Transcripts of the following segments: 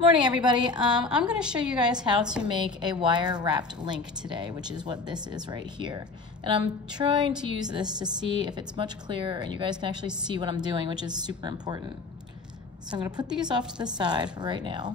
Morning, everybody. I'm going to show you guys how to make a wire wrapped link today, which is what this is right here. And I'm trying to use this to see if it's much clearer and you guys can actually see what I'm doing, which is super important. So I'm going to put these off to the side for right now.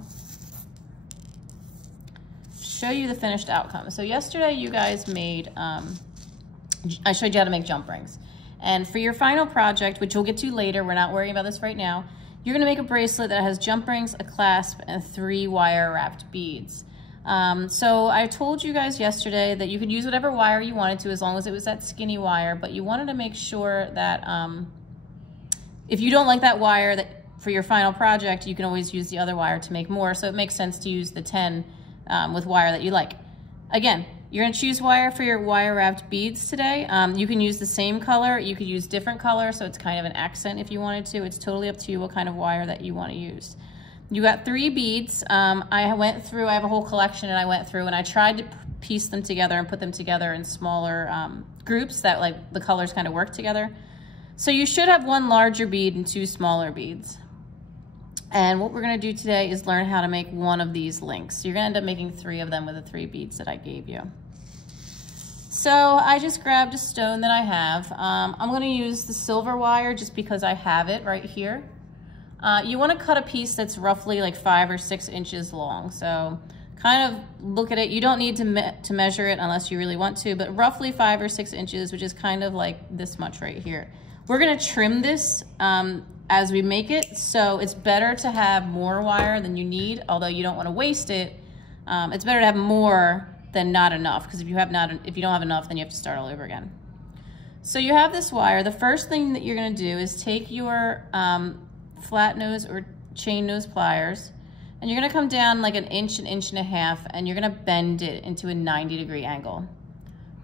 Show you the finished outcome. So yesterday you guys made, I showed you how to make jump rings. And for your final project, which we'll get to later, we're not worrying about this right now, you're gonna make a bracelet that has jump rings, a clasp, and 3 wire wrapped beads. So I told you guys yesterday that you could use whatever wire you wanted to as long as it was that skinny wire, but you wanted to make sure that if you don't like that wire that for your final project, you can always use the other wire to make more. So it makes sense to use the 10 with wire that you like. Again, you're gonna choose wire for your wire wrapped beads today. You can use the same color, you could use different color, so it's kind of an accent if you wanted to. It's totally up to you what kind of wire that you wanna use. You got 3 beads. I went through, I have a whole collection and I went through and I tried to piece them together and put them together in smaller groups that like the colors kind of work together. So you should have 1 larger bead and 2 smaller beads. And what we're gonna do today is learn how to make one of these links. So you're gonna end up making 3 of them with the 3 beads that I gave you. So I just grabbed a stone that I have. I'm gonna use the silver wire just because I have it right here. You wanna cut a piece that's roughly like 5 or 6 inches long. So kind of look at it. You don't need to measure it unless you really want to, but roughly 5 or 6 inches, which is kind of like this much right here. We're gonna trim this as we make it, so it's better to have more wire than you need, although you don't wanna waste it. It's better to have more than not enough, because if you don't have enough, then you have to start all over again. So you have this wire. The first thing that you're gonna do is take your flat nose or chain nose pliers, and you're gonna come down like an inch and a half, and you're gonna bend it into a 90-degree angle.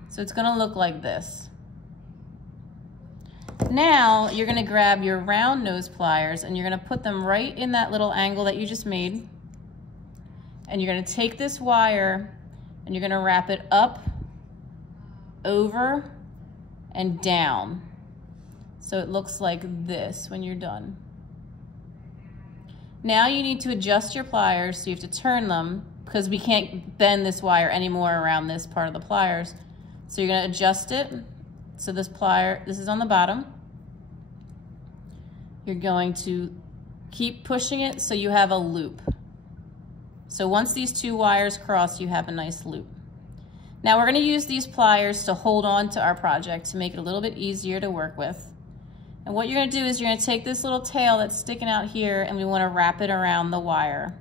So it's gonna look like this. Now you're gonna grab your round nose pliers and you're gonna put them right in that little angle that you just made. And you're gonna take this wire and you're gonna wrap it up, over, and down. So it looks like this when you're done. Now you need to adjust your pliers, so you have to turn them because we can't bend this wire anymore around this part of the pliers. So you're gonna adjust it. So this plier, this is on the bottom. You're going to keep pushing it so you have a loop. So once these 2 wires cross, you have a nice loop. Now we're gonna use these pliers to hold on to our project to make it a little bit easier to work with. And what you're gonna do is you're gonna take this little tail that's sticking out here and we wanna wrap it around the wire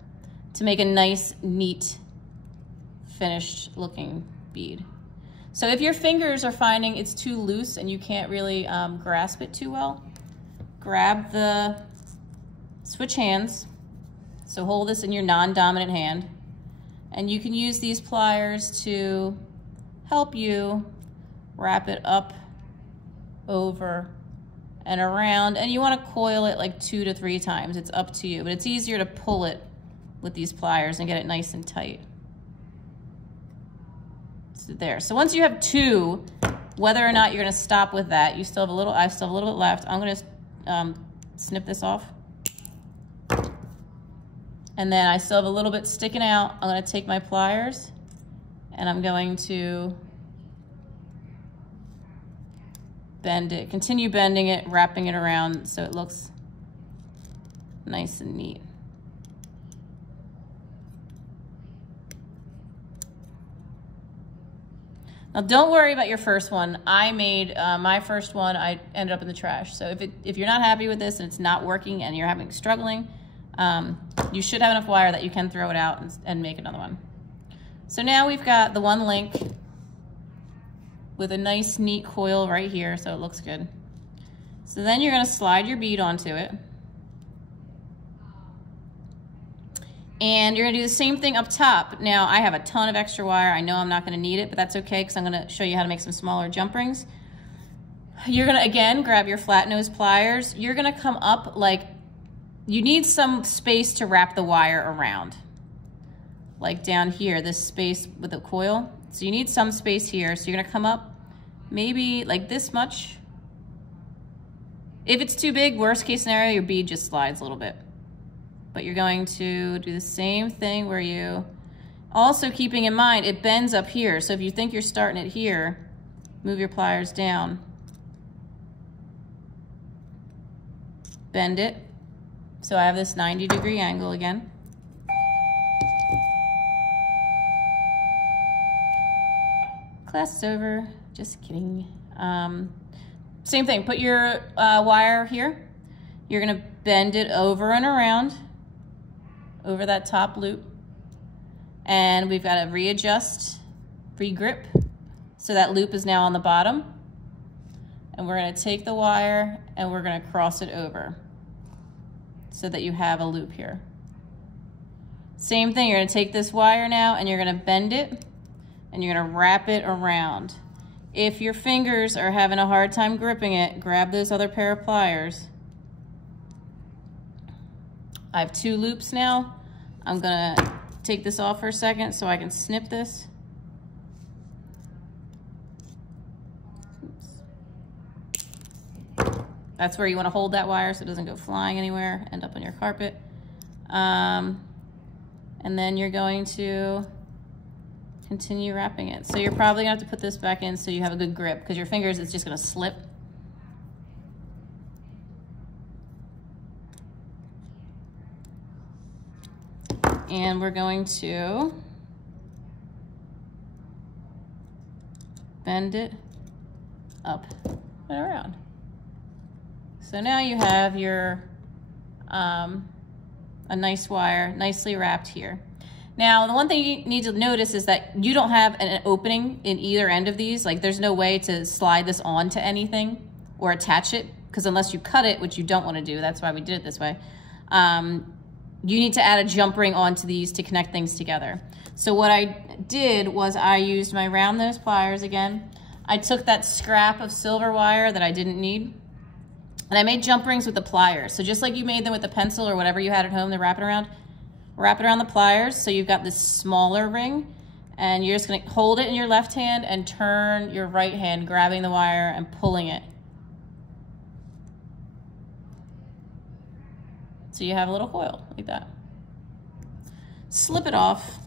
to make a nice, neat, finished looking bead. So if your fingers are finding it's too loose and you can't really grasp it too well, switch hands. So hold this in your non-dominant hand, and you can use these pliers to help you wrap it up, over, and around. And you want to coil it like 2 to 3 times. It's up to you, but it's easier to pull it with these pliers and get it nice and tight. So there. So once you have 2, whether or not you're going to stop with that, I still have a little bit left. I'm going to snip this off. And then I still have a little bit sticking out. I'm gonna take my pliers and I'm going to bend it, continue bending it, wrapping it around so it looks nice and neat. Now don't worry about your first one. I made my first one, I ended up in the trash. So if you're not happy with this and it's not working and you're struggling, you should have enough wire that you can throw it out and make another one. So now we've got the 1 link with a nice neat coil right here, so it looks good. So then you're gonna slide your bead onto it. And you're gonna do the same thing up top. Now I have a ton of extra wire. I know I'm not gonna need it, but that's okay because I'm gonna show you how to make some smaller jump rings. You're gonna, again, grab your flat nose pliers. You're gonna come up like, you need some space to wrap the wire around. Like down here, this space with the coil. So you need some space here. So you're gonna come up maybe like this much. If it's too big, worst case scenario, your bead just slides a little bit. but you're going to do the same thing where you, also keeping in mind, it bends up here. So if you think you're starting it here, move your pliers down. Bend it. So I have this 90-degree angle again. Class is over, just kidding. Same thing, put your wire here. You're gonna bend it over and around, over that top loop. And we've gotta readjust, re-grip, so that loop is now on the bottom. And we're gonna take the wire and we're gonna cross it over so that you have a loop here. Same thing, you're gonna take this wire now and you're gonna bend it and you're gonna wrap it around. If your fingers are having a hard time gripping it, grab those other pair of pliers. I have 2 loops now. I'm gonna take this off for a second so I can snip this. Oops. That's where you wanna hold that wire so it doesn't go flying anywhere, end up on your carpet. And then you're going to continue wrapping it. So you're probably gonna have to put this back in so you have a good grip, because your fingers, it's just gonna slip. And we're going to bend it up and around. So now you have your, a nice wire, nicely wrapped here. Now, the one thing you need to notice is that you don't have an opening in either end of these. Like, there's no way to slide this onto anything or attach it, because unless you cut it, which you don't want to do, that's why we did it this way, you need to add a jump ring onto these to connect things together. So what I did was I used my round nose pliers again. I took that scrap of silver wire that I didn't need, and I made jump rings with the pliers. So just like you made them with the pencil or whatever you had at home to wrap it around the pliers, so you've got this smaller ring, and you're just gonna hold it in your left hand and turn your right hand, grabbing the wire and pulling it. So you have a little coil like that. Slip it off.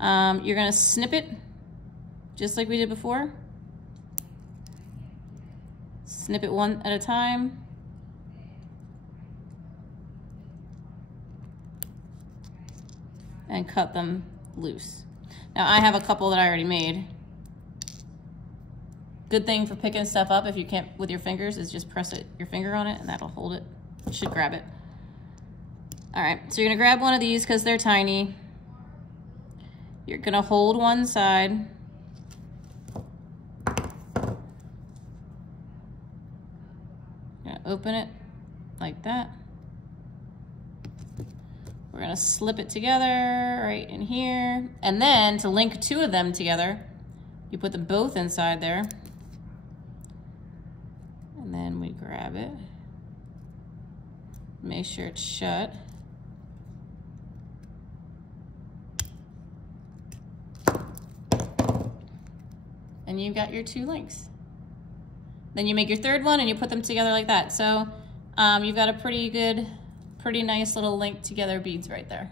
You're gonna snip it just like we did before. Snip it one at a time. And cut them loose. Now I have a couple that I already made. Good thing for picking stuff up if you can't with your fingers is just press your finger on it and that'll hold it. It should grab it. All right, so you're gonna grab one of these because they're tiny. You're gonna hold one side. You're gonna open it like that. We're gonna slip it together right in here. And then to link 2 of them together, you put them both inside there. And then we grab it. Make sure it's shut. And you've got your 2 links. Then you make your 3rd one and you put them together like that. So you've got a pretty nice little link together beads right there.